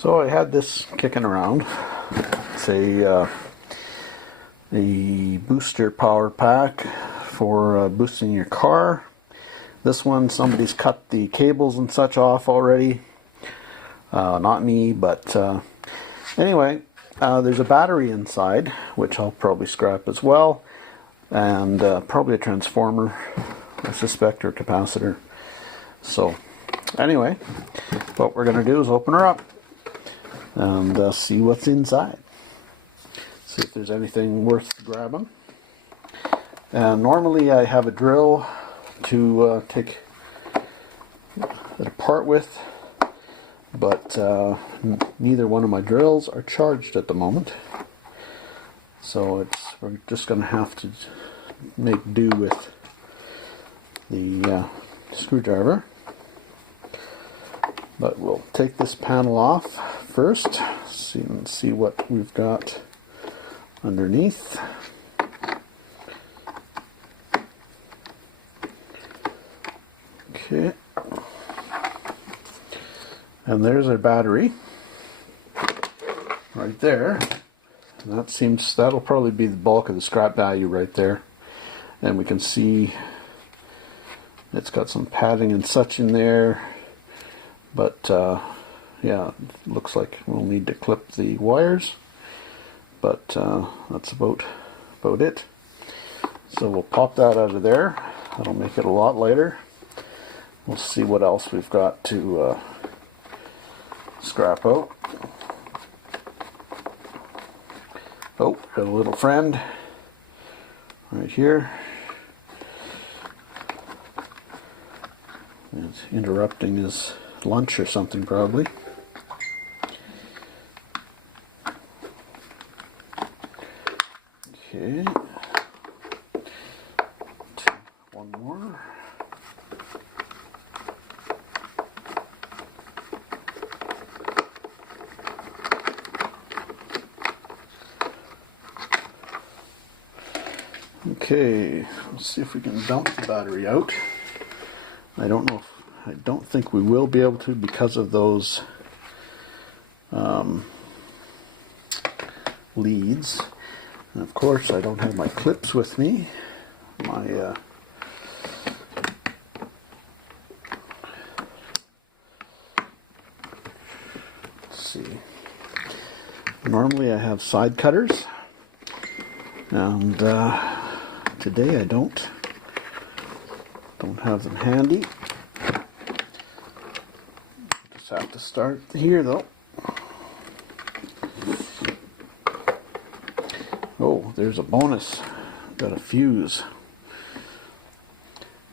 So I had this kicking around. It's a booster power pack for boosting your car. This one, somebody's cut the cables and such off already. Not me, but anyway, there's a battery inside, which I'll probably scrap as well, and probably a transformer, I suspect, or capacitor. So anyway, what we're going to do is open her up and see what's inside. See if there's anything worth grabbing. And normally I have a drill to take it apart with, but neither one of my drills are charged at the moment. So we're just going to have to make do with the screwdriver. But we'll take this panel off first, see what we've got underneath. Okay. And there's our battery right there. And that'll probably be the bulk of the scrap value right there. And we can see it's got some padding and such in there. But yeah, it looks like we'll need to clip the wires, but that's about it. So we'll pop that out of there. That'll make it a lot lighter. We'll see what else we've got to scrap out. Oh, got a little friend right here. It's interrupting his lunch or something, probably. Okay. One more. Okay, let's see if we can dump the battery out. I don't think we will be able to because of those leads. And of course, I don't have my clips with me. Let's see. Normally I have side cutters, and today I don't have them handy. Just have to start here though. Oh, there's a bonus. Got a fuse.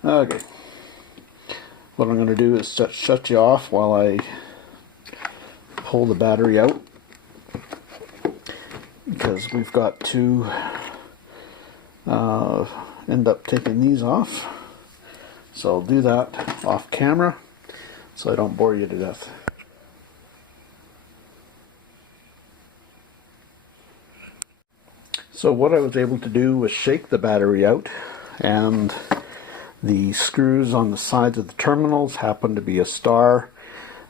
Okay. What I'm going to do is shut you off while I pull the battery out, because we've got to end up taking these off. So I'll do that off camera so I don't bore you to death. So what I was able to do was shake the battery out, and the screws on the sides of the terminals happened to be a star.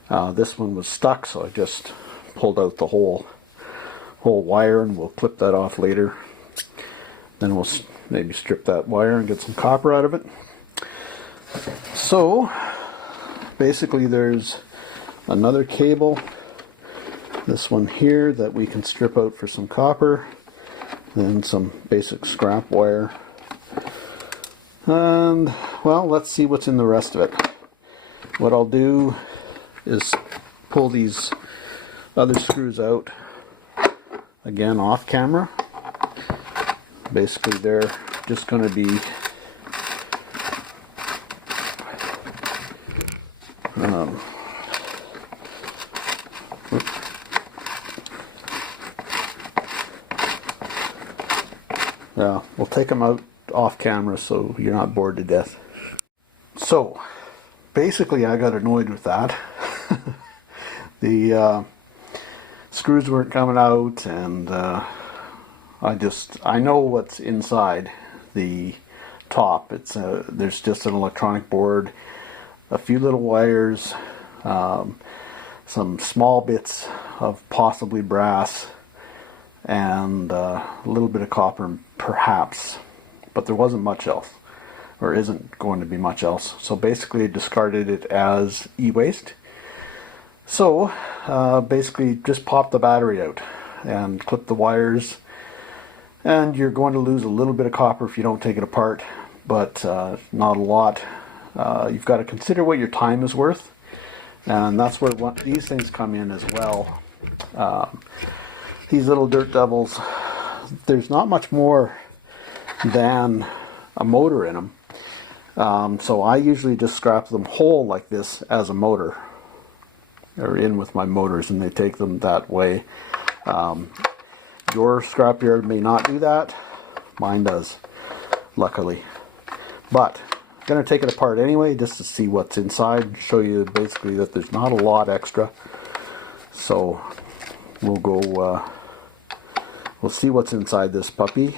This one was stuck, so I just pulled out the whole wire, and we'll clip that off later. Then we'll maybe strip that wire and get some copper out of it. So basically there's another cable, this one here, that we can strip out for some copper. Then some basic scrap wire. And, well, let's see what's in the rest of it. What I'll do is pull these other screws out, again off camera. Basically they're just going to be yeah, we'll take them out off camera so you're not bored to death. So basically I got annoyed with that. The screws weren't coming out, and I know what's inside the top. There's just an electronic board, a few little wires, some small bits of possibly brass, and a little bit of copper perhaps, but there wasn't much else, or isn't going to be much else. So basically I discarded it as e-waste. So basically just pop the battery out and clip the wires, and you're going to lose a little bit of copper if you don't take it apart, but not a lot. You've got to consider what your time is worth, and that's where these things come in as well. These little dirt devils, there's not much more than a motor in them. So I usually just scrap them whole like this as a motor, or in with my motors, and they take them that way. Your scrapyard may not do that. Mine does, luckily. But I'm going to take it apart anyway just to see what's inside, show you basically that there's not a lot extra. So we'll go, we'll see what's inside this puppy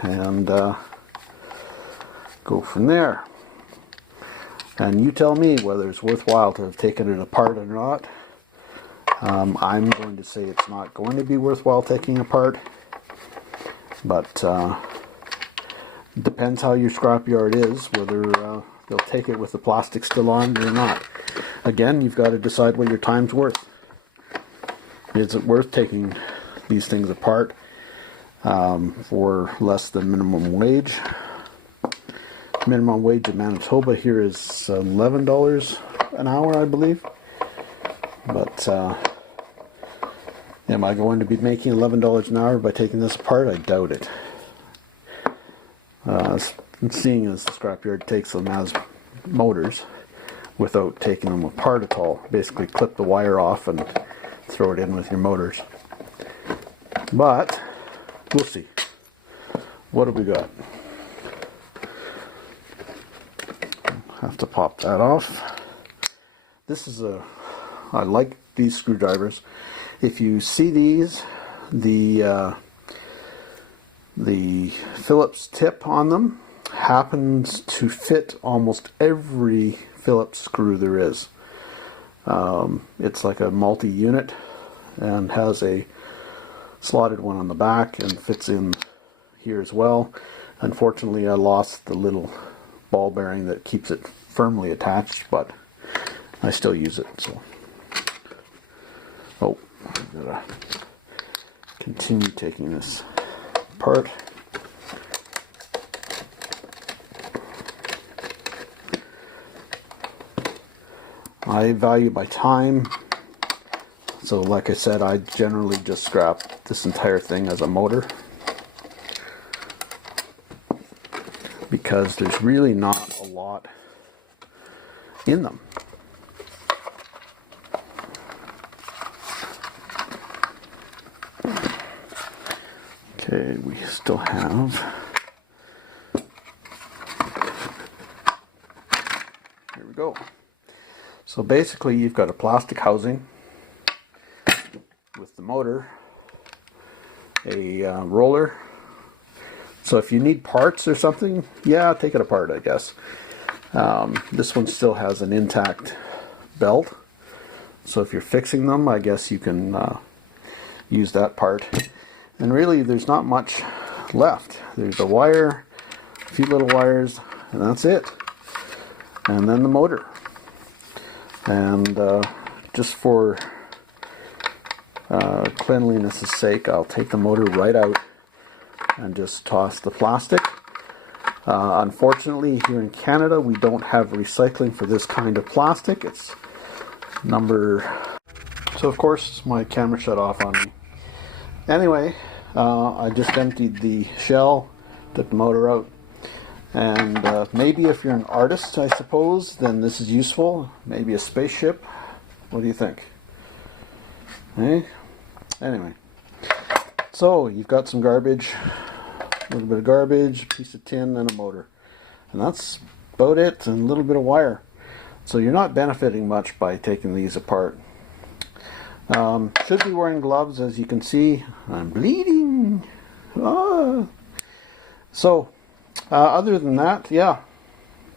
and go from there. And you tell me whether it's worthwhile to have taken it apart or not. I'm going to say it's not going to be worthwhile taking apart, but it depends how your scrapyard is, whether they'll take it with the plastic still on or not. Again, you've got to decide what your time's worth. Is it worth taking these things apart for less than minimum wage? Minimum wage in Manitoba here is $11 an hour, I believe. But am I going to be making $11 an hour by taking this apart? I doubt it. Seeing as the scrapyard takes them as motors without taking them apart at all. Basically clip the wire off and throw it in with your motors. But we'll see. What have we got? Have to pop that off. This is I like these screwdrivers. If you see these, the Phillips tip on them happens to fit almost every Phillips screw there is. It's like a multi-unit and has a slotted one on the back and fits in here as well. Unfortunately, I lost the little ball bearing that keeps it firmly attached, but I still use it. So, oh, I'm gonna continue taking this apart. I value my time, so like I said, I generally just scrap this entire thing as a motor, because there's really not a lot in them. Okay, we still have, here we go. So basically you've got a plastic housing with the motor, a roller. So if you need parts or something, yeah, take it apart, I guess. This one still has an intact belt. So if you're fixing them, I guess you can use that part. And really, there's not much left. There's a wire, a few little wires, and that's it. And then the motor. And just for cleanliness' sake, I'll take the motor right out and just toss the plastic. Unfortunately, here in Canada, we don't have recycling for this kind of plastic. It's number... So of course, my camera shut off on me. Anyway, I just emptied the shell, took the motor out, and maybe if you're an artist, I suppose, then this is useful. Maybe a spaceship. What do you think? Hey? Anyway, so you've got some garbage, a little bit of garbage, a piece of tin, and a motor. And that's about it, and a little bit of wire. So you're not benefiting much by taking these apart. Should be wearing gloves, as you can see. I'm bleeding. Ah. So, other than that, yeah.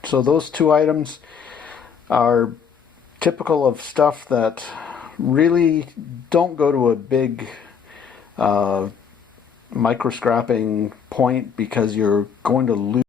So those two items are typical of stuff that really don't go to a big micro scrapping point, because you're going to lose